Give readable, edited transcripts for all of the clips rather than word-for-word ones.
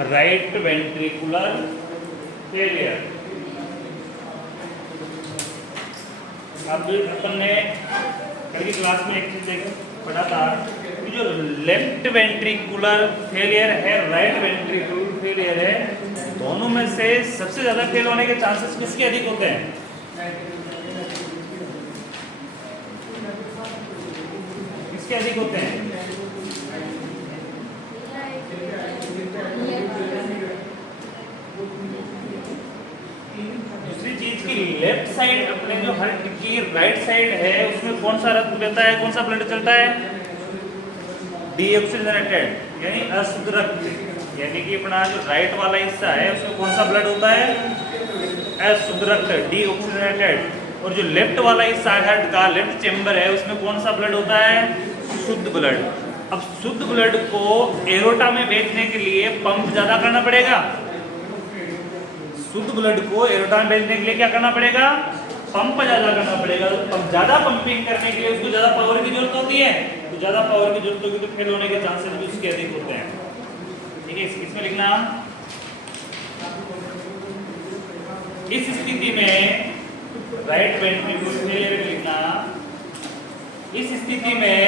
Right ventricular failure. अब अपन ने कल की क्लास में एक चीज पढ़ा था कि जो लेफ्ट वेंट्रिकुलर फेलियर है, राइट वेंट्रिकुलर फेलियर है, दोनों में से सबसे ज्यादा फेल होने के चांसेस किसके अधिक होते हैं? किसके अधिक होते हैं? दूसरी चीज की लेफ्ट साइड अपने जो हार्ट की राइट साइड है उसमें कौन सा रक्त बहता है, कौन सा ब्लड चलता है? डीऑक्सीजनेटेड, यानी अशुद्ध रक्त। यानी कि अपना जो राइट वाला हिस्सा है उसमें कौन सा ब्लड होता है? अशुद्ध रक्त, डीऑक्सीजनेटेड। और जो लेफ्ट वाला हिस्सा हार्ट का लेफ्ट चेंबर है उसमें कौन सा ब्लड होता है? शुद्ध ब्लड। अब शुद्ध ब्लड को एरोटा में भेजने के लिए पंप ज्यादा करना पड़ेगा। शुद्ध ब्लड को एरोटा में भेजने के लिए क्या करना पड़ेगा? पंप ज्यादा करना पड़ेगा। अब ज्यादा पंपिंग करने के लिए उसको ज्यादा पावर की जरूरत होती है, तो ज्यादा पावर की जरूरत होगी तो फेल होने के चांसेस भी उसके अधिक होते हैं। ठीक है, इसमें लिखना, इस स्थिति में राइट वेंट्रिकुलर फेलियर लिखना, इस स्थिति में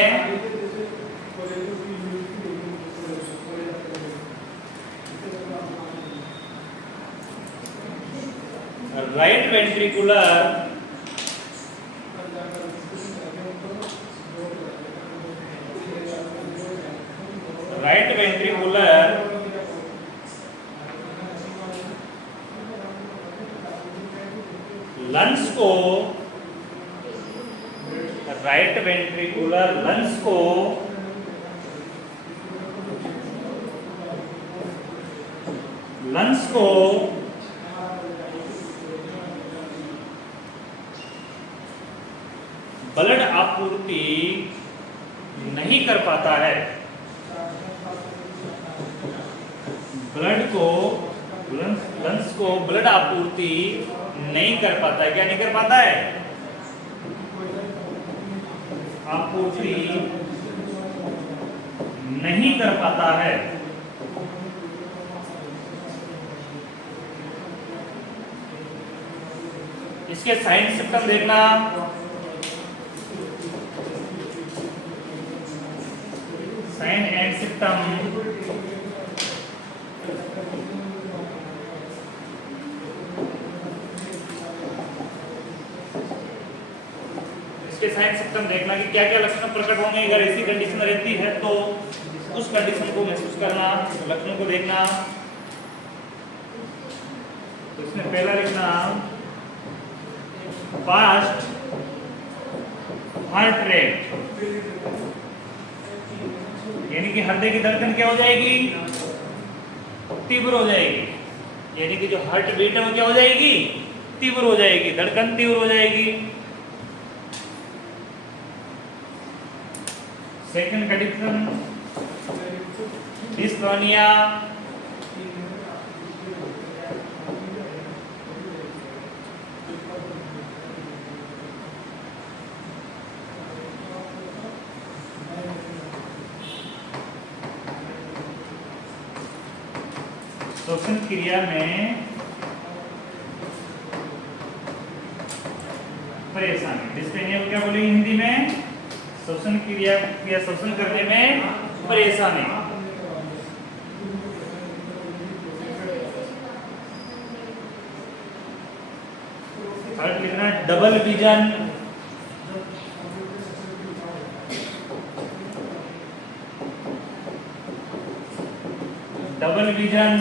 राइट वेंट्रिकुलर लंग्स को, राइट वेंट्रिकुलर लंग्स को ब्लड आपूर्ति नहीं कर पाता है। लंग्स को ब्लड आपूर्ति नहीं कर पाता है। क्या नहीं कर पाता है? आपूर्ति नहीं कर पाता है। इसके साइन सिम्टम देखना, साइन एंड सिम्टम। इसके साइन सिम्टम देखना कि क्या क्या लक्षण प्रकट होंगे। अगर ऐसी कंडीशन रहती है तो उस कंडीशन को महसूस करना, लक्षणों को देखना। तो इसमें पहला लिखना, फास्ट हार्ट रेट, यानी कि हृदय की धड़कन क्या हो जाएगी? तीव्र हो जाएगी। यानी कि जो हार्ट बीट है वो क्या हो जाएगी? तीव्र हो जाएगी, धड़कन तीव्र हो जाएगी। सेकंड कंडीशन, डिस्टोनिया, श्वसन क्रिया में परेशानी। डिस्टेनिया को क्या बोलेंगे हिंदी में? श्वसन क्रिया या श्वसन करने में परेशानी। थर्ड लिखना, डबल विजन, डबल विजन,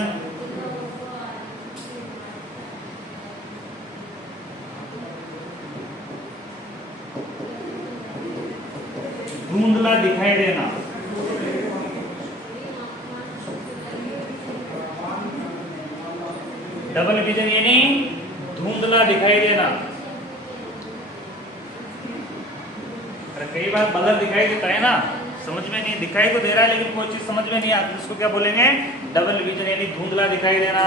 धुंधला दिखाई देना। डबल विजन यानी धुंधला दिखाई देना। अरे कई बार बलर दिखाई देता है ना, समझ में नहीं, दिखाई तो दे रहा है लेकिन कोई चीज समझ में नहीं आती, उसको क्या बोलेंगे? डबल विजन यानी धुंधला दिखाई देना।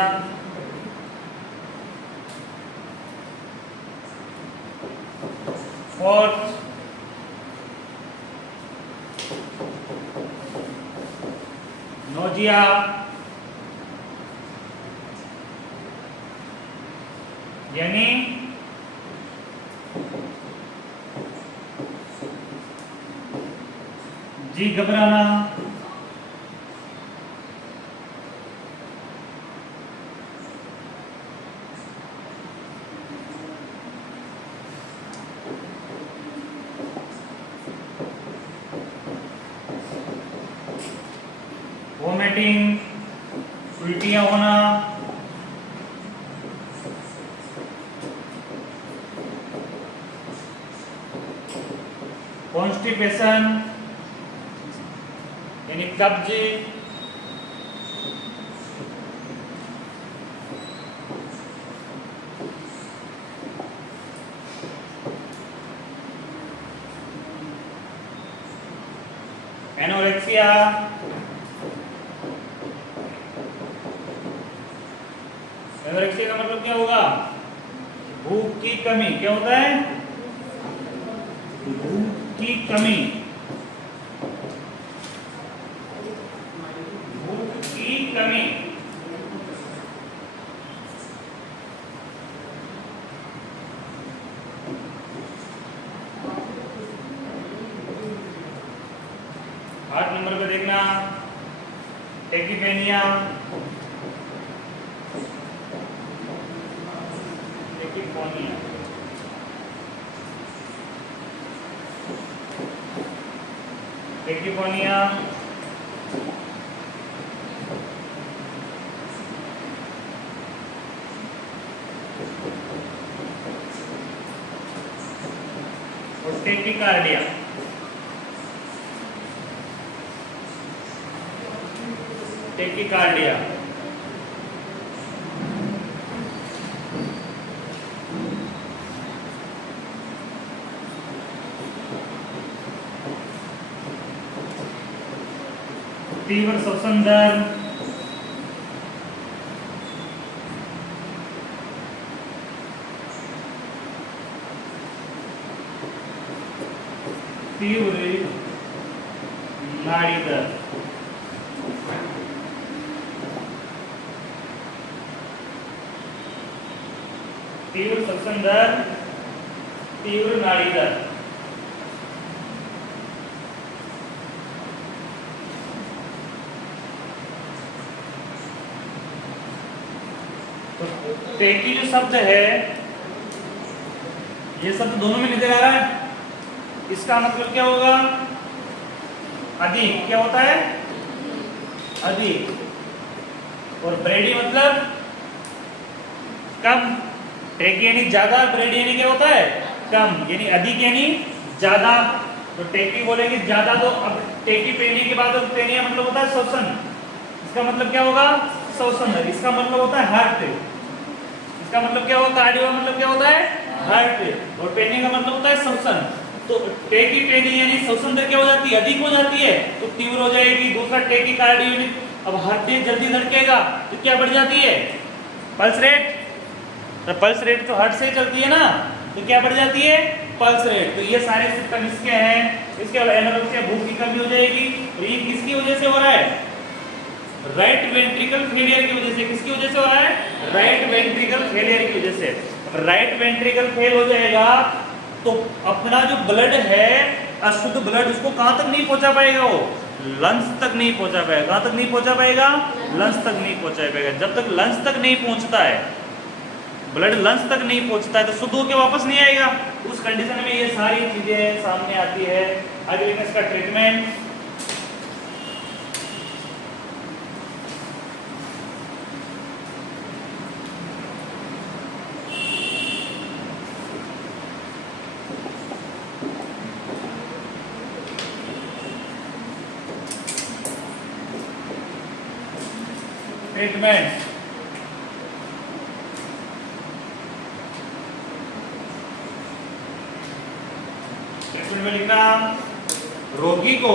फोर्थ, नोजिया, यानी जी घबराना, वोमिटिंग, उल्टियां होना, कॉन्स्टिपेशन यानी कब्ज, एनोरेक्सिया, एनोरेक्सिया का मतलब क्या होगा? भूख की कमी। क्या होता है? भूख की कमी, भूख की कमी। आठ नंबर पे देखना, टेकीपेनिया, टेकीफोनिया, टेकीफोनिया, और टेकीकार्डिया। टेकीकार्डिया तीव्र श्वसन दर, तीव्र नाड़ी दर, तीव्र श्वसन दर, तीव्र नाड़ी दर। तो टेकी जो शब्द है, ये शब्द दोनों में नजर आ रहा है। इसका मतलब क्या होगा? अधिक। क्या होता है? अधिक। और ब्रेडी मतलब कम। टेकी यानी ज्यादा, ब्रेडी यानी क्या होता है? कम। यानी अधिक यानी ज्यादा। तो टेकी बोलेंगे ज्यादा। तो अब टेकी पेनी के बाद पेनिया मतलब होता है श्वसन। इसका मतलब क्या होगा? श्वसन। इसका मतलब होता है हार्ट। इसका मतलब क्या होगा? कार्डियो मतलब क्या होता है? हार्ट। और पेनी का मतलब होता है श्वसन। तो टेकी पेनी यानी श्वसन दर क्या हो जाती है? अधिक हो जाती है, तो तीव्र हो जाएगी। दूसरा टेकी कार्डियो, अब हार्ट जल्दी धड़केगा तो क्या बढ़ जाती है? Pulse rate. तो पल्स रेट तो हार्ट से ही चलती है ना, तो क्या बढ़ जाती है? Pulse rate. तो ये सारे सिस्टम इसके हैं। इसके अलावा एनोरेक्सिया, भूख की कमी हो जाएगी। और ये किसकी वजह से हो रहा है? राइट वेंट्रिकल फेलियर की वजह से। किसकी वजह से हो रहा है? राइट वेंट्रिकल फेलियर की वजह से। राइट वेंट्रिकल फेल हो जाएगा तो अपना जो ब्लड है, अशुद्ध ब्लड, उसको कहां तक नहीं पहुंचा पाएगा? वो लंग्स तक नहीं पहुंचा पाएगा। कहां तक नहीं पहुंचा पाएगा? लंग्स तक नहीं पहुंचा पाएगा। जब तक लंग्स तक नहीं पहुंचता है, ब्लड लंग्स तक नहीं पहुंचता है, तो शुद्ध होके वापस नहीं आएगा। उस कंडीशन में ये सारी चीजें सामने आती है। आगे देखना इसका ट्रीटमेंट। ट्रीटमेंट में लिखना, रोगी को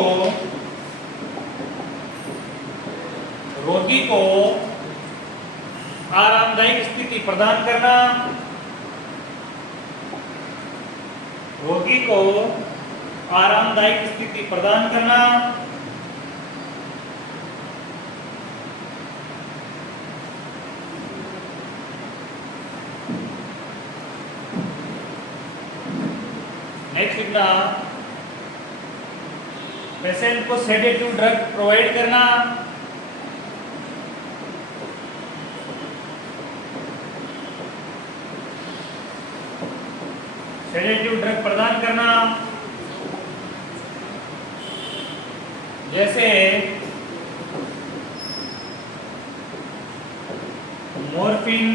आरामदायक स्थिति प्रदान करना, रोगी को आरामदायक स्थिति प्रदान करना, लिखना पेशेंट को सेडेटिव ड्रग प्रोवाइड करना, सेडेटिव ड्रग प्रदान करना, जैसे मॉर्फिन,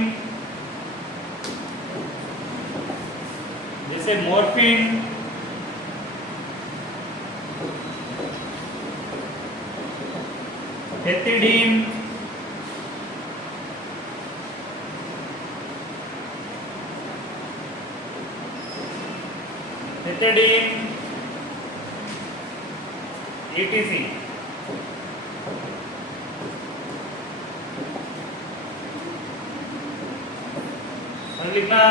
एथिडीन, ETC। लिखना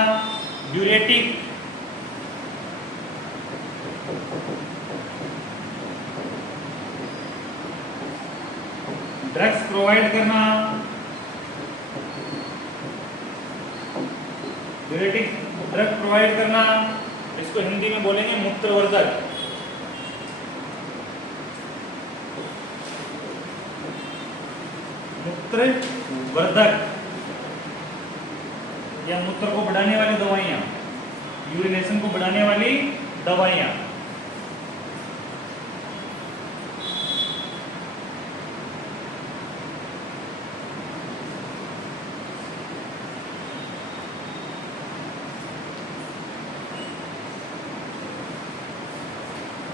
ड्यूरेटिक, ड्रग्स प्रोवाइड करना, ड्यूरेटिक ड्रग प्रोवाइड करना, इसको हिंदी में बोलेंगे मूत्रवर्धक। मूत्रवर्धक या मूत्र को बढ़ाने वाली दवाइयाँ, यूरिनेशन को बढ़ाने वाली दवाइयाँ।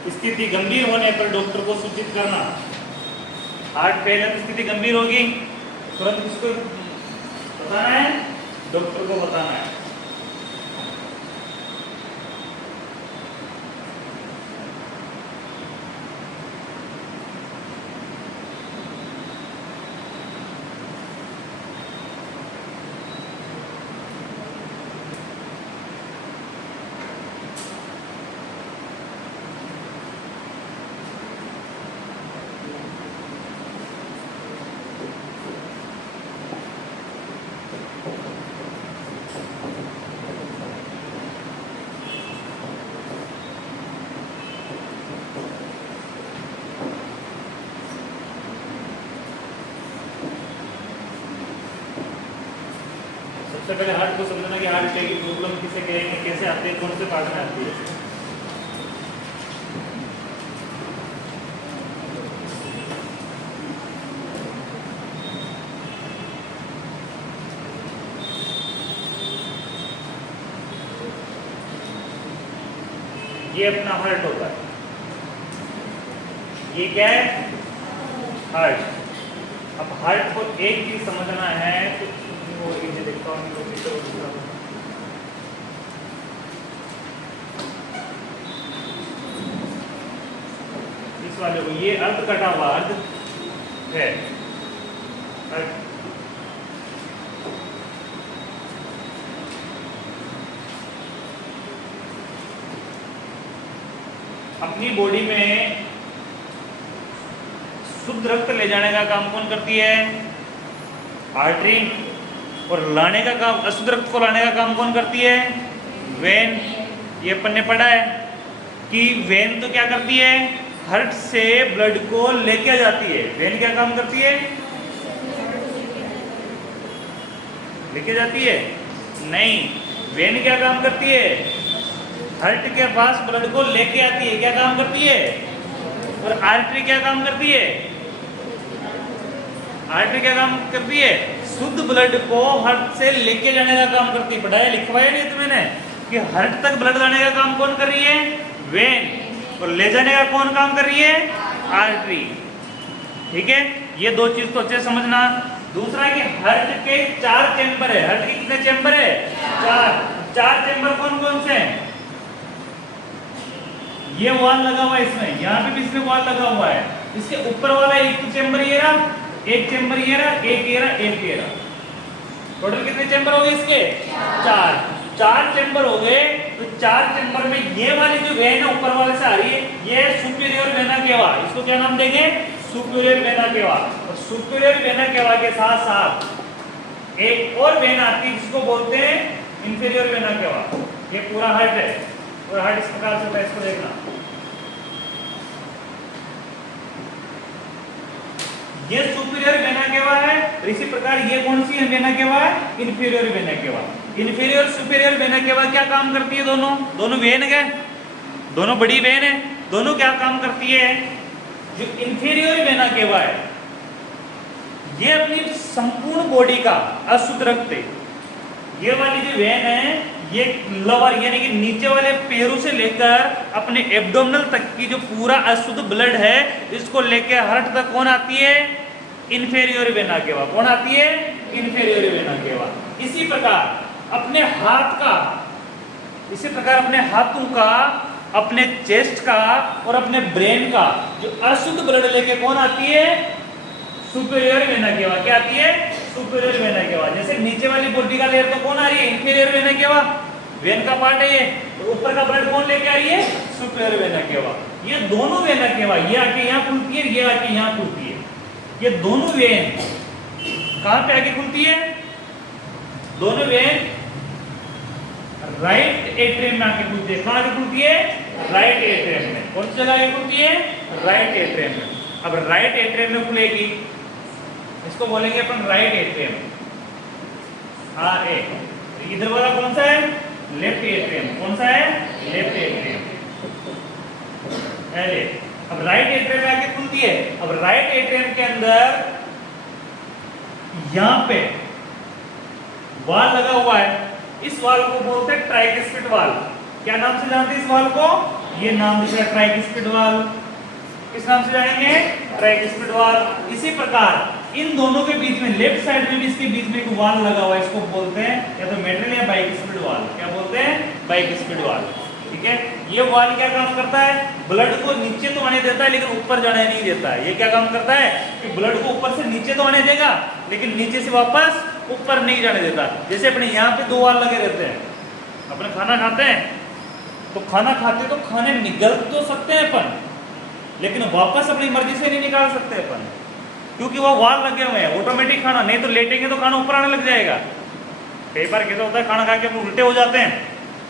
स्थिति गंभीर होने पर डॉक्टर को सूचित करना। हार्ट फेलियर की स्थिति गंभीर होगी, तुरंत किसको बताना है? डॉक्टर को बताना है। सबसे पहले हार्ट को समझना कि हार्ट अटैक की प्रॉब्लम किसे कहेंगे, कैसे आती है, कौन से पार्ट में आती है। ये अपना हार्ट होता है, ये क्या है? हार्ट। अब हार्ट को एक चीज समझना है तो देखता हूँ इस वाले को, ये अर्ध कटा हुआ अर्ध है। अपनी बॉडी में शुद्ध रक्त ले जाने का काम कौन करती है? आर्टरी। और लाने का काम, अशुद्ध रक्त को लाने का काम कौन करती है? वेन। ये अपन ने पढ़ा है कि वेन तो क्या करती है? हार्ट से ब्लड को लेके जाती है। वेन क्या काम करती है? लेके जाती है? नहीं, वेन क्या काम करती है? हार्ट के पास ब्लड को लेके आती है। क्या काम करती है? और आर्टरी क्या काम करती है? आर्टरी क्या काम करती है? शुद्ध ब्लड को हार्ट से लेके जाने का काम करती है। पढ़ाया लिखवाया नहीं तुम्हें कि हार्ट तक ब्लड लाने का काम कौन कर रही है? वेन। और ले जाने का कौन काम कर रही है? आर्टरी। ठीक है, ये दो चीज तो अच्छे समझना। दूसरा है कि हार्ट के 4 चैम्बर है। हार्ट के कितने चैम्बर है? 4 चैम्बर कौन कौन से हैं? ये वॉल लगा हुआ है इसमें, यहाँ पे भी इसमें वॉल लगा हुआ है। इसके ऊपर वाला एक चैम्बर ये रहा, एक चैम्बर ये रहा, एक ये रहा, एक ये रहा। टोटल कितने चैम्बर हो गए इसके? 4 चैम्बर हो गए। तो 4 चैम्बर में ये वाली जो वेन है ऊपर वाले से आ रही है, ये सुपीरियर वेना केवा। इसको क्या नाम देंगे? सुपीरियर वेना केवा। और सुपीरियर वेना केवा के साथ साथ एक और वेन आती है जिसको बोलते हैं इंफीरियर वेना केवा। ये पूरा हार्ट है, और हार्ट इस प्रकार से होता है, इसको देखना। ये सुपीरियर वेना केवा है, इसी प्रकार ये कौन सी है वेना केवा है, inferior vena cava. Inferior superior vena केवा क्या काम करती है, दोनों वेन है, दोनों बड़ी वेन है, दोनों क्या काम करती है। जो इंफीरियर वेना केवा है ये अपनी संपूर्ण बॉडी का अशुद्ध रक्त, ये वाली जो वेन है ये लोअर यानी कि नीचे वाले पैरों से लेकर अपने एब्डोमिनल तक की जो पूरा अशुद्ध ब्लड है इसको लेके हार्ट तक कौन आती है, इंफीरियर वेना केवा। कौन आती है, इंफीरियर वेना केवा। इसी प्रकार अपने हाथ का, इसी प्रकार अपने हाथों का, अपने चेस्ट का और अपने ब्रेन का जो अशुद्ध ब्लड लेके कौन आती है, सुपीरियर वेना केवा। क्या आती है, सुपीरियर वेना केवा। जैसे नीचे वाली बॉडी का लेयर तो कौन आ रही है, इंफीरियर वेना केवा, वेन का पार्ट है ये, तो ऊपर का ब्लड कौन लेके आ रही है, सुपीरियर वेना केवा। ये दोनों वेना केवा ये आके यहाँ खुलती है, ये आके यहाँ खुलती है। ये दोनों वेन कहां पे आके खुलती है, दोनों वेन राइट एट्रियम में आके खुलती है। कहां आके खुलती है, राइट एट्रियम में। कौन सी जगह आके खुलती है, राइट एट्रियम में। अब राइट एट्रियम में खुलेगी, इसको बोलेंगे अपन राइट एट्रियम, RA। इधर वाला कौन सा है, लेफ्ट एट्रियम। कौन सा है, लेफ्ट एट्रियम, LA। अब राइट एट्रियम में आके खुलती है। अब राइट एट्रियम के अंदर यहां पे वाल लगा हुआ है, इस वाल को बोलते हैं ट्राइकुस्पिड वाल। क्या नाम से जानते हैं इस वाल को, ये नाम दिख रहा है ट्राइकुस्पिड वाल। किस नाम से जानेंगे, ट्राइकुस्पिड वाल। इसी प्रकार इन दोनों के बीच में, लेफ्ट साइड में भी इसके बीच में एक वाल लगा हुआ है, इसको बोलते हैं या तो मेटल या बाइकुस्पिड वाल। क्या बोलते हैं, बाइकुस्पिड वाल। ठीक है, ये वाल क्या काम करता है, ब्लड को नीचे तो आने देता है लेकिन ऊपर जाने नहीं देता है। ये क्या काम करता है कि ब्लड को ऊपर से नीचे तो आने देगा लेकिन नीचे से वापस ऊपर नहीं जाने देता। जैसे अपने यहाँ पे दो वाल लगे रहते हैं, अपने खाना खाते हैं तो खाना खाते तो खाने निगल तो सकते हैं अपन, लेकिन वापस अपनी मर्जी से नहीं निकाल सकते अपन, क्योंकि वो वाल लगे हुए हैं। ऑटोमेटिक खाना, नहीं तो लेटेंगे तो खाना ऊपर आने लग जाएगा। कई बार कैसा होता है, खाना खा के अपन उल्टे हो जाते हैं,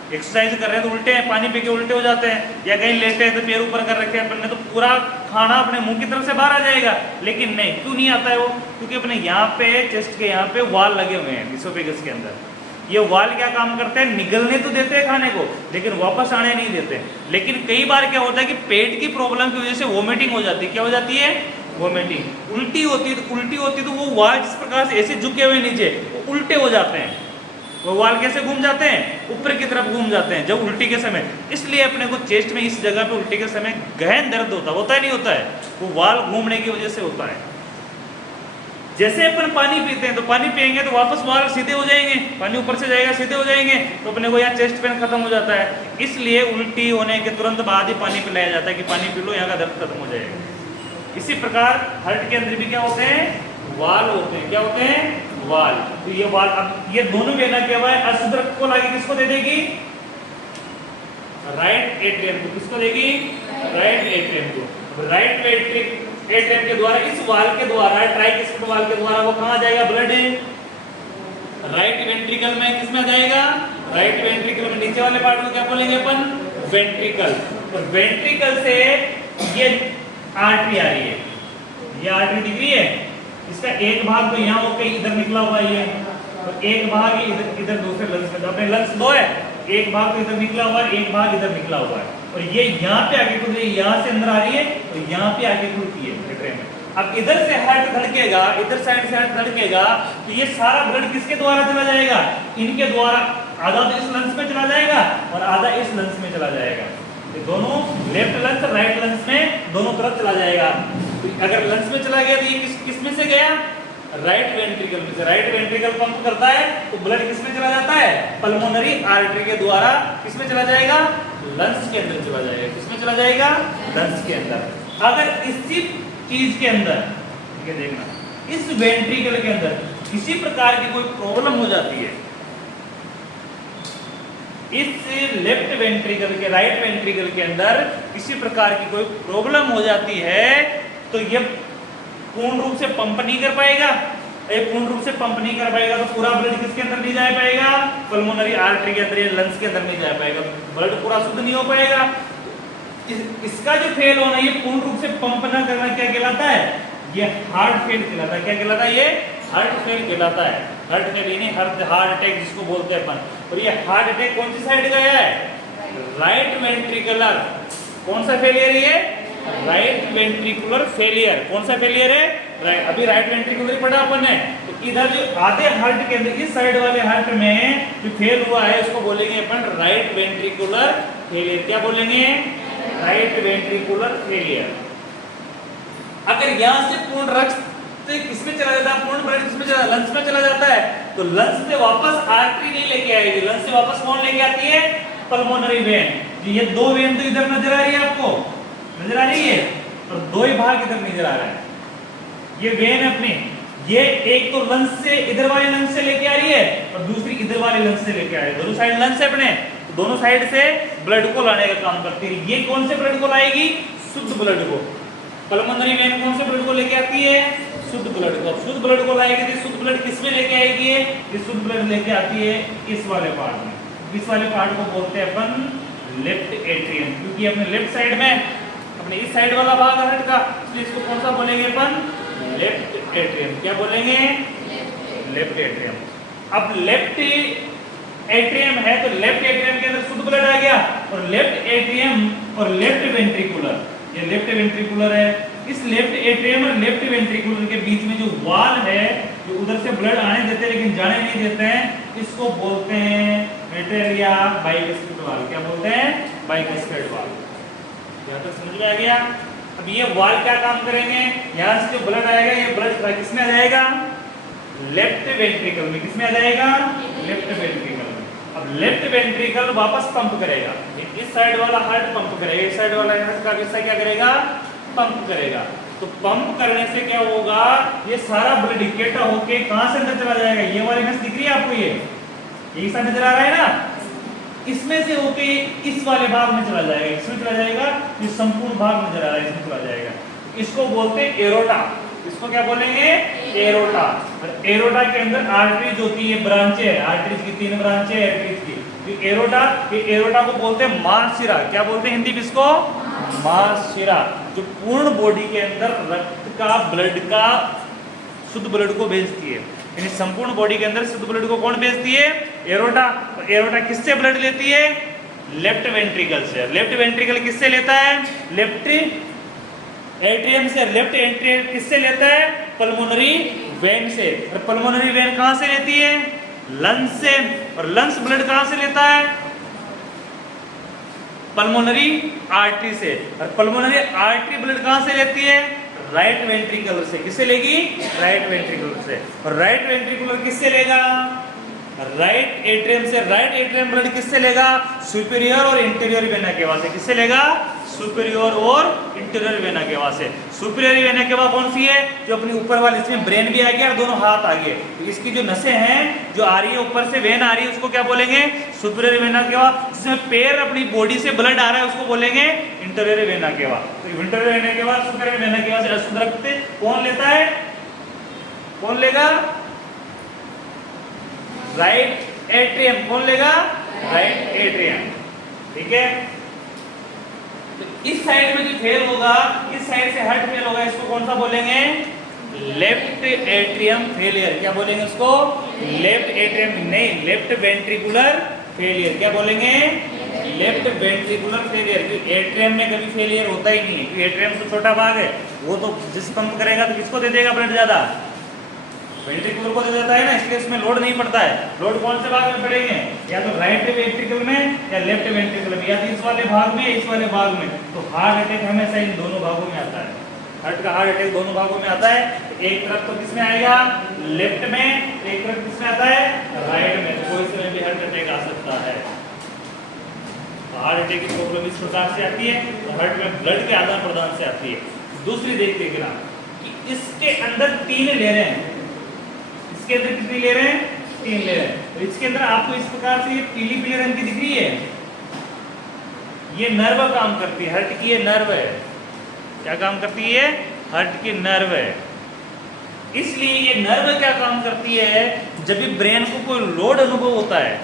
एक्सरसाइज कर रहे हैं तो उल्टे हैं, पानी पी के उल्टे हो जाते हैं, या कहीं लेटे हैं तो पैर ऊपर कर रखे हैं अपन ने, तो पूरा खाना अपने मुंह की तरफ से बाहर आ जाएगा। लेकिन नहीं, क्यों नहीं आता है वो, क्योंकि अपने यहाँ पे चेस्ट के यहाँ पे वाल लगे हुए हैं इसोफेगस के अंदर। ये वाल क्या काम करते हैं, निगलने तो देते हैं खाने को लेकिन वापस आने नहीं देते। लेकिन कई बार क्या होता है कि पेट की प्रॉब्लम की वजह से वोमिटिंग हो जाती है। क्या हो जाती है, वोमिटिंग। उल्टी होती है, तो उल्टी होती है तो वो वाल जिस प्रकार से ऐसे झुके हुए नीचे वो उल्टे हो जाते हैं। वो वाल कैसे घूम जाते हैं, ऊपर की तरफ घूम जाते हैं जब उल्टी के समय। इसलिए अपने को चेस्ट में इस जगह पे उल्टी के समय गहन दर्द होता है, नहीं होता है, वो वाल घूमने की वजह से होता है। जैसे अपन पानी पीते हैं तो पानी पिएंगे तो वापस वाल सीधे हो जाएंगे, पानी ऊपर से जाएगा सीधे हो जाएंगे, तो अपने को यहाँ चेस्ट पेन खत्म हो जाता है। इसलिए उल्टी होने के तुरंत बाद ही पानी पिलाया जाता है कि पानी पी लो, यहाँ का दर्द खत्म हो जाएगा। इसी प्रकार हार्ट के अंदर भी क्या होते हैं, वाल होते हैं। क्या होते हैं, वाल। तो ये वाल, अब ये दोनों वेना क्या हुआ है, अशुद्ध रक्त को लाके किसको दे देगी, राइट एट्रियम को। किसको देगी, राइट एट्रियम को। राइट एट्रियम के द्वारा, इस वाल के द्वारा, ट्राइकुस्पिड वाल के द्वारा वो कहाँ जाएगा, ब्लड राइट वेंट्रिकल में। किसमें जाएगा, राइट वेंट्रिकल में। नीचे वाले पार्ट को क्या बोलेंगे अपन, वेंट्रिकल। और वेंट्रिकल से ये आर्टरी आ रही है, ये आर्टरी दिख रही है, इसका एक भाग तो यहाँ होकर इधर निकला हुआ है, और एक भाग इधर दूसरे लंग्स में। अपने लंग्स दो है, एक भाग तो इधर निकला हुआ है, एक भाग इधर निकला हुआ है, और ये यहाँ पे आके खुल रही है, यहाँ से अंदर आ रही है और यहाँ पे आके खुलती है एट्रियम में। अब इधर से हार्ट धड़केगा, इधर साइड से हार्ट धड़केगा, तो ये सारा ब्लड किसके द्वारा चला जाएगा, इनके द्वारा। आधा तो इस लंग्स में चला जाएगा और आधा इस लंग्स में चला जाएगा। ये दोनों लेफ्ट लंग्स और राइट लंग्स में दोनों तरफ चला जाएगा। तो अगर लंग्स में चला गया तो ये किस में से गया, राइट वेंट्रिकल में से। राइट वेंट्रिकल पंप करता है तो ब्लड किसमें चला जाता है, पल्मोनरी आर्टरी के द्वारा किसमें चला जाएगा, लंग्स के अंदर चला जाएगा। किसमें चला जाएगा, लंग्स के अंदर। अगर इसी चीज के अंदर, ठीक है देखना, इस वेंट्रिकल के अंदर किसी प्रकार की कोई प्रॉब्लम हो जाती है, इस लेफ्ट वेंट्रिकल के, राइट वेंट्रिकल के अंदर किसी प्रकार की कोई प्रॉब्लम हो जाती है तो ये पूर्ण रूप से पंप नहीं कर पाएगा, ये पूर्ण रूप से पंप नहीं कर पाएगा तो पूरा ब्लड किसके अंदर नहीं जा पाएगा, पल्मोनरी आर्टरी के अंदर या लंग्स के अंदर नहीं जा पाएगा, ब्लड पूरा शुद्ध नहीं हो पाएगा। इसका जो फेल होना, ये पूर्ण रूप से पंप ना करना क्या कहलाता है, ये हार्ट फेल कहलाता है। क्या कहलाता है, ये हार्ट फेल कहलाता है। हार्ट फेल यानी हार्ट अटैक जिसको बोलते हैं अपन। और ये हार्ट अटैक कौन सी साइड का है, राइट वेंट्रिकुलर। कौन सा फेलियर है ये, राइट वेंट्रिकुलर फेलियर। कौन सा फेलियर है, अभी राइट वेंट्रिकुलर पढ़ा अपन ने। तो इधर जो आधे हार्ट के अंदर इस साइड वाले हार्ट में जो फेल हुआ है उसको बोलेंगे अपन राइट वेंट्रिकुलर फेलियर। क्या बोलेंगे, राइट वेंट्रिकुलर फेलियर। अगर यहां से पूर्ण रक्त किसमें चला जाता है, पूर्ण ब्लड किसमें चला, लंग्स में चला जाता है, तो लंग्स से वापस आर्टरी नहीं लेके आएगी, लंग्स से वापस कौन लेके आती है, पल्मोनरी वेन। ये दो वेन तो इधर नजर आ रही है, आपको नजर आ रही है, और दो ही भाग इधर नजर आ रहा है। ये वेन अपनी, ये एक तो लंग्स से, इधर वाले लंग्स से लेके आ रही है, और दूसरी इधर वाले लंग्स से लेके आ रही है। दोनों साइड लंग्स है अपने, तो दोनों साइड से ब्लड को लाने का काम करती है। ये कौन से ब्लड को लाएगी, शुद्ध ब्लड को। पल्मोनरी वेन कौन से ब्लड को लेके आती है, शुद्ध ब्लड को। शुद्ध ब्लड को लाएगी तो शुद्ध ब्लड किसमें लेके आएगी, ये शुद्ध ब्लड लेके आती है इस वाले पार्ट में। इस वाले पार्ट को बोलते हैं अपन लेफ्ट एट्रियम, क्योंकि अपने लेफ्ट साइड में, अपने इस साइड वाला भाग हार्ट का, इसलिए इसको कौन सा बोलेंगे अपन, लेफ्ट एट्रियम। क्या बोलेंगे, लेफ्ट एट्रियम। अब लेफ्ट एट्रियम है तो लेफ्ट एट्रियम के अंदर शुद्ध ब्लड आ गया, और लेफ्ट एट्रियम और लेफ्ट वेंट्रिकुलर, ये लेफ्ट वेंट्रिकुलर है। इस लेफ्ट एट्रियम और लेफ्ट वेंट्रिकुलर के बीच में जो वाल है, जो उधर से ब्लड आने देते हैं लेकिन जाने नहीं देते हैं, इसको बोलते हैं मेटेरिया बाइकस्पिड वाल। क्या बोलते हैं, बाइकस्पिड वाल। यहाँ तक समझ में आ गया। अब ये वाल क्या काम करेंगे, यहाँ से जो ब्लड आएगा, ये ब्लड किसमें आ जाएगा, लेफ्ट वेंट्रिकल में। किसमें आ जाएगा, लेफ्ट वेंट्रिकल में। अब लेफ्ट वेंट्रिकल वापस पंप करेगा, इस साइड वाला हार्ट पंप करेगा, इस साइड वाला हार्ट का हिस्सा क्या करेगा, पंप करेगा। तो पंप करने से क्या होगा, ये सारा ब्लड इकट्ठा होके कहां से अंदर चला जाएगा, ये वाली नस दिख रही है आपको, ये हिस्सा नजर आ रहा है ना, इसमें से होके इस वाले भाग में चला जाएगा, इसमें चला जाएगा, ये संपूर्ण भाग नजर आ रहा है, इसमें चला जाएगा। इसको बोलते हैं एरोटा। इसको क्या बोलेंगे, एरोटा। और एरोटा के अंदर आर्टरीज होती है, ब्रांचें है, आर्टरीज की 3 ब्रांचें है आर्टरीज की। एरोटा, ये एरोटा को बोलते हैं मार्शिरा। क्या बोलते हैं हिंदी में इसको, मार्शिरा। जो पूर्ण बॉडी के अंदर रक्त का, ब्लड का, शुद्ध ब्लड को भेजती है, यानी संपूर्ण बॉडी के अंदर शुद्ध ब्लड को कौन भेजती है, एरोटा। एरोटा किससे ब्लड लेती है, लेफ्ट वेंट्रिकल से। लेफ्ट वेंट्रिकल किससे लेता है, लेफ्ट एट्रियम से। लेफ्ट एट्रियम किससे लेता है, पल्मोनरी वेन से। और पल्मोनरी वेन कहां से लेती है, लंग्स से। और लंग्स ब्लड कहां से लेता है, पल्मोनरी आर्टरी से। और पल्मोनरी आर्टरी ब्लड कहां से लेती है, राइट वेंट्रिकुलर से। किससे लेगी, राइट वेंट्रिकुलर से। और राइट वेंट्रिकुलर किससे लेगा, राइट एट्रियम से। राइट एट्रियम ब्लड किससे लेगा, सुपीरियर और इंटीरियर वेना केवा से। किससे लेगा, सुपीरियर और इंटीरियर वेना केवा से। सुपीरियर वेना केवा कौन सी है, जो अपनी ऊपर वाली, इसमें ब्रेन भी आ गया और दोनों हाथ आ गए, तो इसकी जो नसें हैं, जो आ रही है ऊपर से वेन आ रही है, उसको क्या बोलेंगे, सुपीरियर वेना केवा। जिसमें पैर अपनी बॉडी से ब्लड आ रहा है, उसको बोलेंगे इंटीरियर वेना केवा। तो interior vena cava, superior vena cava से अशुद्ध रक्त कौन लेता है, कौन लेगा, राइट एट्रियम। कौन लेगा, राइट एट्रियम। ठीक है, तो इस साइड में जो फेल होगा, इस साइड से हार्ट फेल होगा, इसको कौन सा बोलेंगे, लेफ्ट एट्रियम फेलियर। क्या बोलेंगे उसको, लेफ्ट एट्रियम नहीं, लेफ्ट वेंट्रिकुलर फेलियर। क्या बोलेंगे, लेफ्ट वेंट्रिकुलर फेलियर। एट्रियम में कभी फेलियर होता ही नहीं है, एट्रियम तो छोटा भाग है, वो तो जिस पंप करेगा तो किसको दे देगा ब्लड ज्यादा, वेंट्रिकुलर को दे देता है ना, इसलिए इसमें लोड नहीं पड़ता है। लोड कौन से भाग में पड़ेंगे, या तो राइट वेंट्रिकल में या लेफ्ट वेंट्रिकल में, या तो इस वाले भाग में, इस वाले भाग में। तो हार्ट अटैक हमेशा इन दोनों भागों में आता है। हार्ट का हार्ट अटैक दोनों भागों में आता है। एक तरफ तो किसमें आएगा, लेफ्ट में, एक तरफ किसमें आता है, राइट में। तो कोई समय भी हार्ट अटैक आ सकता है। हार्ट अटैक की प्रॉब्लम इस प्रकार से आती है, तो हार्ट में ब्लड के आदान प्रदान से आती है। दूसरी देखते हैं कि इसके अंदर 3 लेयरें हैं, इसके अंदर कितनी लेयर है, 3 लेयर है। तो इसके अंदर आपको इस प्रकार से ये पीली पीले रंग की दिख रही है, ये नर्व काम करती है, हार्ट की ये नर्व है। क्या काम करती है, हार्ट की नर्व है। इसलिए ये नर्व क्या काम करती है, जब भी ब्रेन को कोई लोड अनुभव होता है,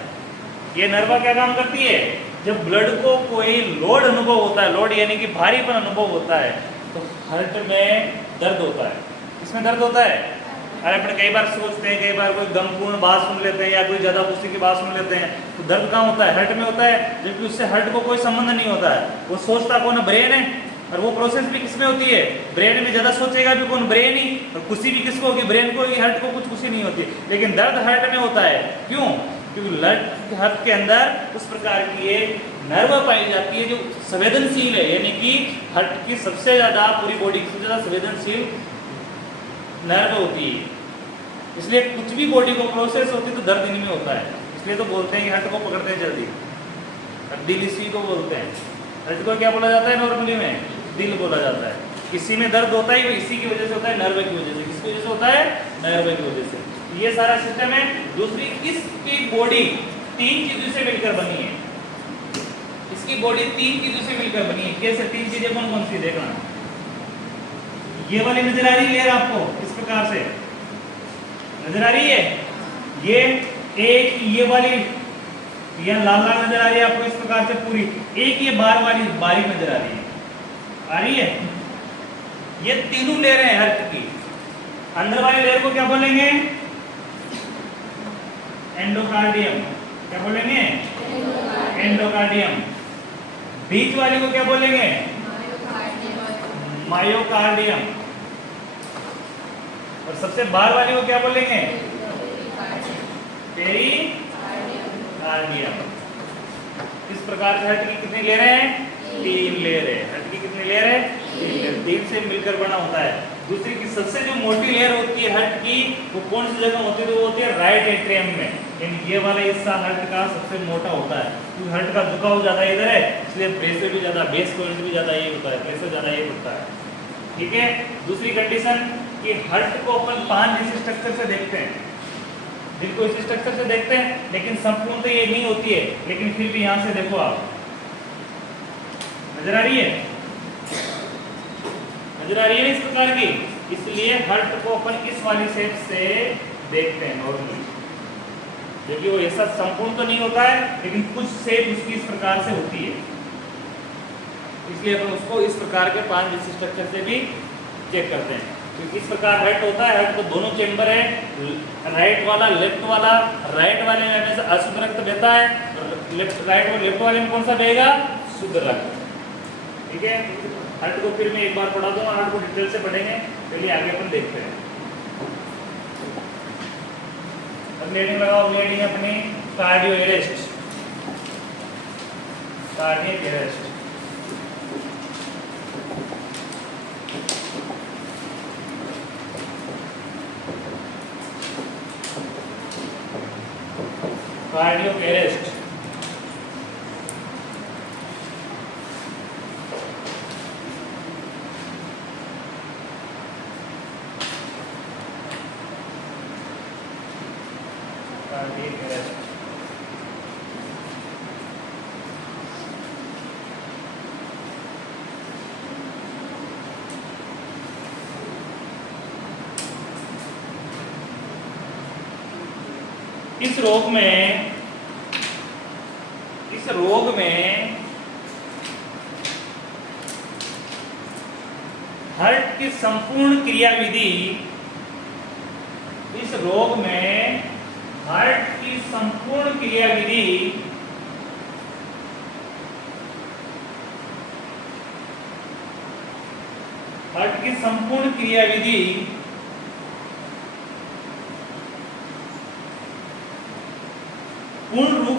ये नर्व क्या काम करती है, जब ब्लड को कोई लोड अनुभव होता है, लोड यानी कि भारीपन अनुभव होता है, तो हार्ट में दर्द होता है। इसमें दर्द होता है। अरे अपने कई बार सोचते हैं, कई बार कोई गमपूर्ण बात सुन लेते हैं या कोई ज्यादा गुस्से की बात सुन लेते हैं, तो दर्द कहाँ होता है, हार्ट में होता है, जबकि उससे हार्ट को कोई संबंध नहीं होता है। वो सोचता कौन है, ब्रेन है, और वो प्रोसेस भी किसमें होती है, ब्रेन में। ज्यादा सोचेगा भी कौन, ब्रेन ही, और खुशी भी किसको होगी, ब्रेन को ही, हार्ट को कुछ खुशी नहीं होती। लेकिन दर्द हार्ट में होता है, क्यों, क्योंकि हार्ट के अंदर उस प्रकार की एक नर्व पाई जाती है जो संवेदनशील है, यानी कि हार्ट की सबसे ज्यादा, पूरी बॉडी की सबसे ज्यादा संवेदनशील नर्व होती है। इसलिए कुछ भी बॉडी को प्रोसेस होती है तो दर्द इनमें होता है। इसलिए तो बोलते हैं कि हार्ट को पकड़ते हैं जल्दी, दिल इसी को बोलते हैं। हार्ट को क्या बोला जाता है नॉर्मली में, दिल बोला जाता है। किसी में दर्द होता है वो इसी की वजह से होता है, नर्व की वजह से। किसकी वजह से होता है, नर्व की वजह से। ये सारा सिस्टम है। दूसरी, इसकी बॉडी 3 चीजों से मिलकर बनी है। इसकी बॉडी 3 चीजों से मिलकर बनी है। कैसे 3 चीजें, कौन कौन सी, देखना। ये वाली नजर आ रही है लेयर आपको, इस प्रकार से नजर आ रही है। ये एक, ये वाली ये लाल लाल नजर आ रही है आपको इस प्रकार से पूरी। एक ये बार वाली बारीक नजर आ रही है, आ रही है। ये तीनों लेयर हैं हार्ट की। अंदर वाली लेयर को क्या बोलेंगे, एंडोकार्डियम। क्या बोलेंगे, एंडोकार्डियम। बीच वाली को क्या बोलेंगे, मायोकार्डियम। और सबसे बाहर वाली को क्या बोलेंगे, पेरिकार्डियम। इस प्रकार से हार्ट की कितनी लेयर है, 3 लेयर है। हार्ट की कितनी लेयर है, 3 लेयर। 3 से मिलकर बना होता है। दूसरी की सबसे जो मोटी लेयर होती है हार्ट की, वो कौन सी जगह होती है, तो वो होती है राइट एट्रियम में। यानी ये वाला हिस्सा हार्ट का सबसे मोटा होता है, क्योंकि हार्ट का झुकाव ज्यादा इधर है, इसलिए प्रेशर भी ज्यादा, बेस पॉइंट भी ज्यादा ये होता है, प्रेशर ज्यादा ये होता है। ठीक है। दूसरी कंडीशन कि हार्ट को अपन 5 जैसे स्ट्रक्चर से देखते हैं, दिल को इस स्ट्रक्चर से देखते हैं, लेकिन संपूर्ण तो ये नहीं होती है। लेकिन फिर भी यहां से देखो आप, नजर आ रही है, नजर आ रही है इस प्रकार की। इसलिए हार्ट को अपन इस वाली शेप से देखते हैं नॉर्मली, क्योंकि वो ऐसा संपूर्ण तो नहीं होता है, लेकिन कुछ शेप उसकी इस प्रकार से होती है। इसलिए अपन उसको इस प्रकार के 5 जैसे स्ट्रक्चर से भी चेक करते हैं। क्योंकि इस प्रकार हार्ट होता है, हार्ट को दोनों चेंबर है, राइट वाला, लेफ्ट वाला। राइट वाले में हमेशा अशुद्ध रक्त बहता है, लेफ्ट राइट और लेफ्ट वाले में कौन सा बहेगा, शुद्ध रक्त। ठीक है। हार्ट को फिर मैं एक बार पढ़ा दूंगा, हार्ट को डिटेल से पढ़ेंगे, पहले आगे अपन देखते हैं। अब लीडिंग लगाओ, लीडिंग अपनी cardio arrest, cardiac arrest. Cardiac arrest इस रोग में हार्ट की संपूर्ण क्रियाविधि, इस रोग में हार्ट की संपूर्ण क्रियाविधि हार्ट की संपूर्ण क्रियाविधि पूर्ण रूप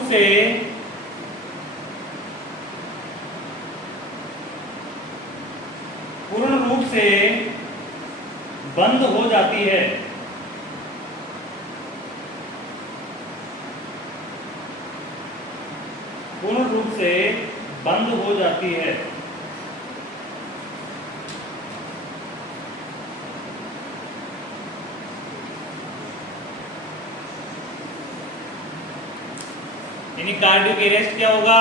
से बंद हो जाती है। पूर्ण रूप से बंद हो जाती है। यानी कार्डियक अरेस्ट क्या होगा,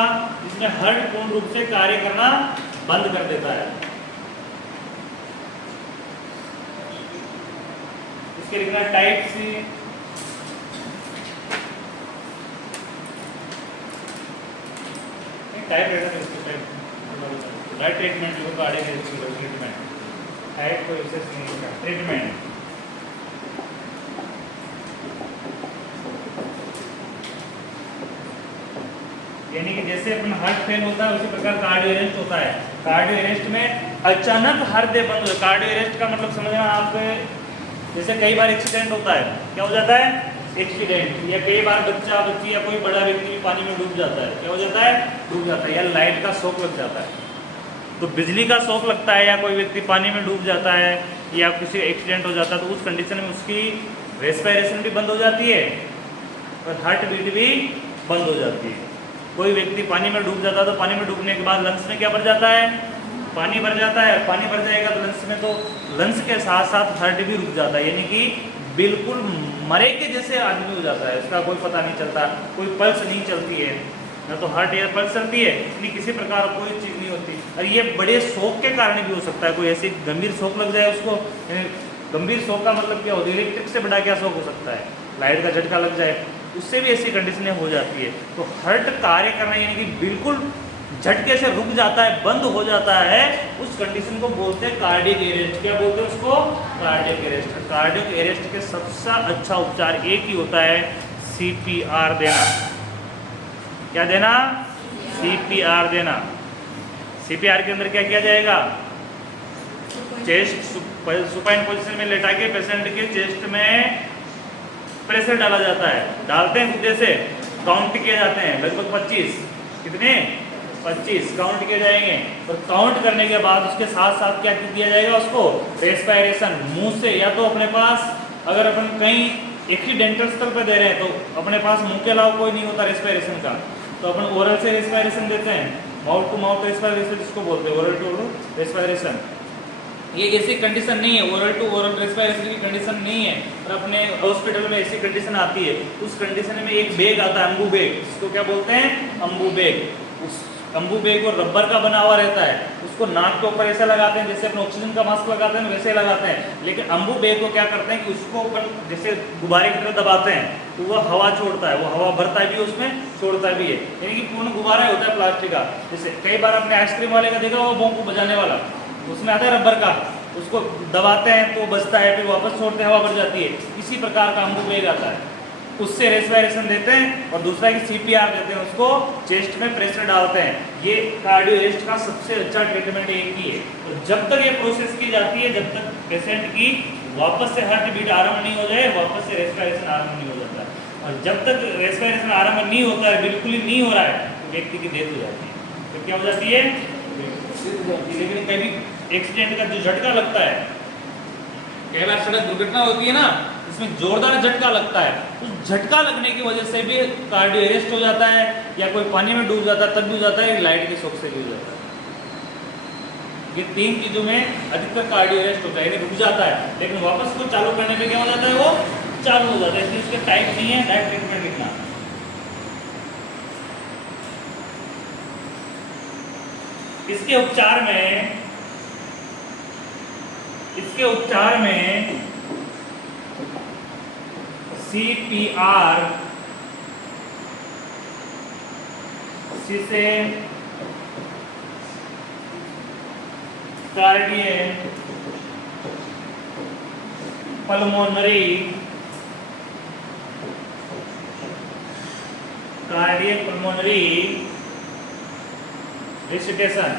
इसमें हार्ट पूर्ण रूप से कार्य करना बंद कर देता है। इसके लिखना type C, type right treatment जो कार्डियक ट्रीटमेंट, टाइप कोई विशेष नहीं है, ट्रीटमेंट। यानी कि जैसे अपन हार्ट फेल होता है उसी प्रकार कार्डियो अरेस्ट होता है। कार्डियो अरेस्ट में अचानक हृदय बंद हो, कार्डियो अरेस्ट का मतलब समझना आप, जैसे कई बार एक्सीडेंट होता है, क्या हो जाता है एक्सीडेंट, या कई बार बच्चा बच्ची या कोई बड़ा व्यक्ति भी पानी में डूब जाता है, क्या हो जाता है डूब जाता है, या लाइट का शॉक लग जाता है, तो बिजली का शॉक लगता है, या कोई व्यक्ति पानी में डूब जाता है, या किसी एक्सीडेंट हो जाता है, तो उस कंडीशन में उसकी रेस्पिरेशन भी बंद हो जाती है और हार्ट बीट भी बंद हो जाती है। कोई व्यक्ति पानी में डूब जाता है तो पानी में डूबने के बाद लंग्स में क्या भर जाता है, पानी भर जाता है, पानी भर जाएगा तो लंग्स में, तो लंग्स के साथ साथ हार्ट भी रुक जाता है, यानी कि बिल्कुल मरे के जैसे आदमी हो जाता है, उसका कोई पता नहीं चलता, कोई पल्स नहीं चलती है, ना तो हार्ट या पल्स चलती है, नहीं किसी प्रकार कोई चीज़ नहीं होती। और ये बड़े शौक के कारण भी हो सकता है, कोई ऐसी गंभीर शौक लग जाए उसको, गंभीर शौक का मतलब क्या होता है, इलेक्ट्रिक से बड़ा क्या शौक हो सकता है, लाइट का झटका लग जाए, उससे भी ऐसी कंडीशनें हो जाती है। तो हार्ट कार्य करना यानी कि बिल्कुल झटके से रुक जाता है, बंद हो जाता है, उस कंडीशन को बोलते हैं कार्डियक अरेस्ट। क्या बोलते हैं उसको, कार्डियक अरेस्ट। कार्डियक अरेस्ट के सबसे अच्छा उपचार एक ही होता है, सीपीआर देना। क्या देना, सीपीआर देना। सीपीआर के अंदर क्या किया जाएगा, चेस्ट सुपाइन पोजीशन में लेटा के पेशेंट के चेस्ट में प्रेशर डाला जाता है, डालते हैं गुद्दे से, काउंट किए जाते हैं लगभग 25, कितने 25 काउंट किए जाएंगे, और काउंट करने के बाद उसके साथ साथ क्या किया जाएगा, उसको रेस्पिरेशन मुंह से, या तो अपने पास अगर अपन कहीं एक्सीडेंटल स्तर पर दे रहे हैं तो अपने पास मुंह के अलावा कोई नहीं होता रेस्पिरेशन का, तो अपन ओरल से रेस्पिरेशन देते हैं, माउथ टू माउथ रेस्पिरेशन जिसको बोलते हैं, ओरल टू रेस्पिरेशन। ये ऐसी कंडीशन नहीं है, ओरल टू ओरल रेस्पिरेशन की कंडीशन नहीं है, और अपने हॉस्पिटल में ऐसी कंडीशन आती है, उस कंडीशन में एक बैग आता है, अम्बू बैग, इसको क्या बोलते हैं, अम्बू बैग। उस अम्बू बैग और रबर का बना हुआ रहता है, उसको नाक के ऊपर ऐसा लगाते हैं जैसे अपने ऑक्सीजन का मास्क लगाते हैं वैसे लगाते हैं, लेकिन अम्बू बैग को क्या करते हैं कि उसको जैसे गुब्बारे की तरह दबाते हैं तो वह हवा छोड़ता है, वो हवा भरता भी है उसमें, छोड़ता भी है, यानी कि पूर्ण गुब्बारा होता है प्लास्टिक का। जैसे कई बार आपने आइसक्रीम वाले का देखा वो बोंग को बजाने वाला, उसमें आता है रबर का, उसको दबाते हैं तो बचता है, फिर वापस छोड़ते हैं हवा भर जाती है, इसी प्रकार का अम्बू बैग आता है, उससे रेस्पिरेशन देते हैं, और दूसरा कि सीपीआर देते हैं, उसको चेस्ट में प्रेशर डालते हैं। ये कार्डियो अरेस्ट का सबसे अच्छा ट्रीटमेंट एक ही है। तो जब तक ये प्रोसेस की जाती है, जब तक पेशेंट की वापस से हार्ट बीट आरंभ नहीं हो जाए, वापस से रेस्पिरेशन आरंभ नहीं हो जाता है, और जब तक रेस्पिरेशन आरंभ नहीं होता है, बिल्कुल ही नहीं हो रहा है, तो व्यक्ति की डेथ हो जाती है। तो क्या हो जाती है, लेकिन कभी एक्सीडेंट का जो झटका लगता है, कई बार सड़क दुर्घटना होती है ना, इसमें जोरदार झटका लगता है, उस झटका लगने की वजह से भी कार्डियो अरेस्ट हो जाता है, या कोई पानी में डूब जाता है तब भी हो जाता है, लाइट के शॉक से भी हो जाता है। ये तीन चीजों में अधिकतर कार्डियो अरेस्ट होता है, रुक जाता है, लेकिन वापस उसको चालू करने पे क्या हो जाता है, वो चालू हो जाता है, इसलिए उसके टाइप नहीं है, डायरेक्ट ट्रीटमेंट लिखना। इसके उपचार में सीपीआर से cardiac pulmonary resuscitation,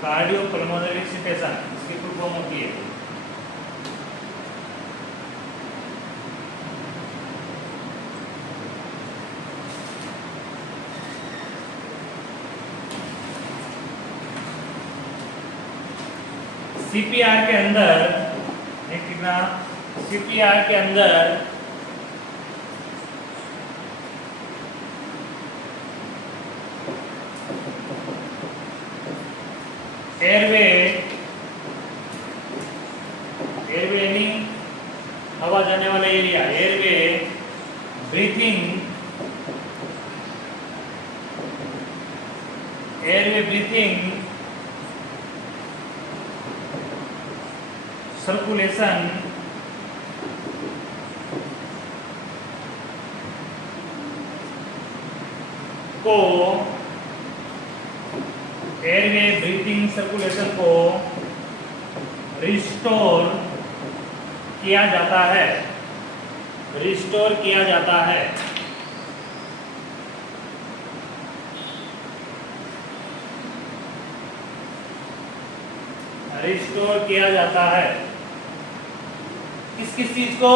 cardio pulmonary resuscitation, इसकी फुल फॉर्म होती है। सीपीआर के अंदर सीपीआर के अंदर एयरवे यानी area, airway breathing, airway breathing circulation को, एयरवे ब्रीथिंग सर्कुलेशन को रिस्टोर किया जाता है, रिस्टोर किया जाता है। रिस्टोर किया जाता है किस किस चीज को?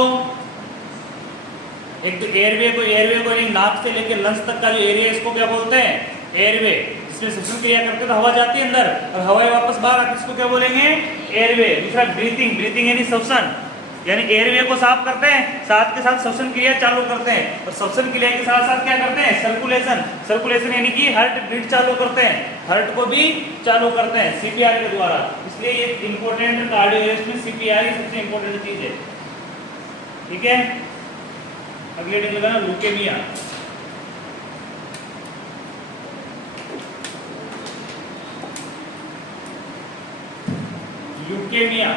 एक तो एयरवे को यानी नाक से लेकर लंग्स तक का जो एरिया, इसको क्या बोलते हैं? एयरवे। इसमें श्वसन क्रिया करते तो हवा जाती है अंदर और हवा वापस बाहर आती है, इसको क्या बोलेंगे? एयरवे। दूसरा ब्रीथिंग, ब्रीथिंग यानी श्वसन, यानी एयरवे को साफ करते हैं, साथ के साथ श्वसन क्रिया चालू करते हैं, और श्वसन क्रिया के साथ साथ क्या करते हैं? सर्कुलेशन, सर्कुलेशन यानी कि हार्ट बीट चालू करते हैं, हार्ट को भी चालू करते हैं सीपीआर के द्वारा। इसलिए ये इंपॉर्टेंट कार्डियोलेस्ट में सीपीआर की सबसे इंपॉर्टेंट चीज है। ठीक है, अगले डिटेल है ल्यूकेमिया। ल्यूकेमिया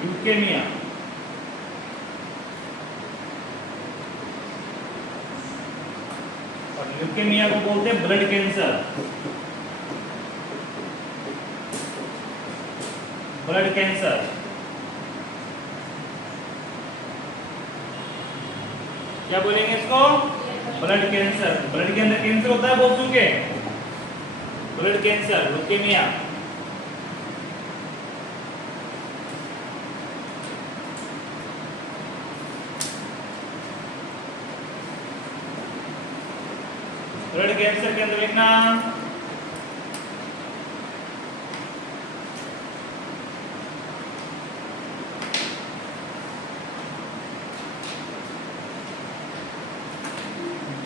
ल्यूकेमिया और ल्यूकेमिया को बोलते हैं ब्लड कैंसर, ब्लड कैंसर। क्या बोलेंगे इसको? Blood cancer. ब्लड के अंदर कैंसर होता है, बोल चुके blood cancer, leukaemia. Blood cancer के अंदर लिखना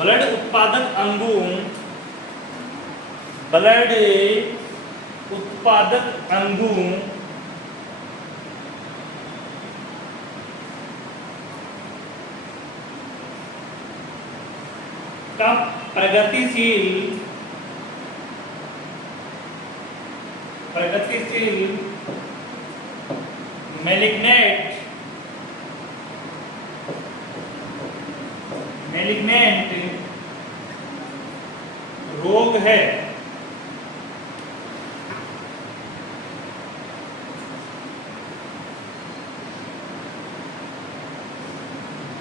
ब्लड उत्पादक अंगों, ब्लड उत्पादक अंगों का प्रगतिशील मैलिग्नेंट रोग है,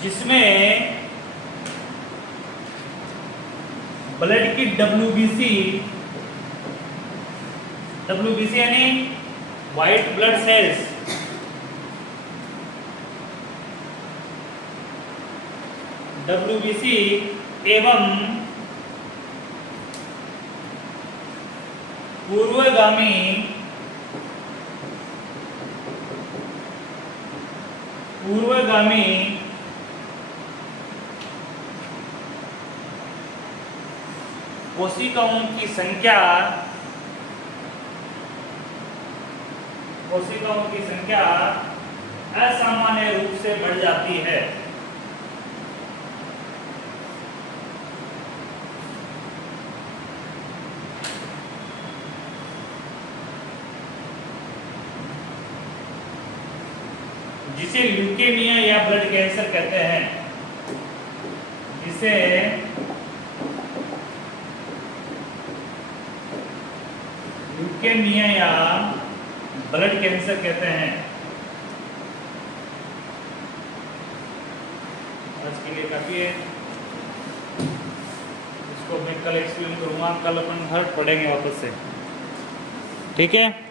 जिसमें ब्लड की WBC यानी व्हाइट ब्लड सेल्स, WBC एवं पूर्वगामी कोशिकाओं की संख्या असामान्य रूप से बढ़ जाती है। जिसे ल्यूकेमिया या ब्लड कैंसर कहते हैं, जिसे ल्यूकेमिया या ब्लड कैंसर कहते हैं। आज के लिए काफी है, इसको मैं कल एक्सप्लेन करूंगा, कल अपन हर पढ़ेंगे वापस से। ठीक है।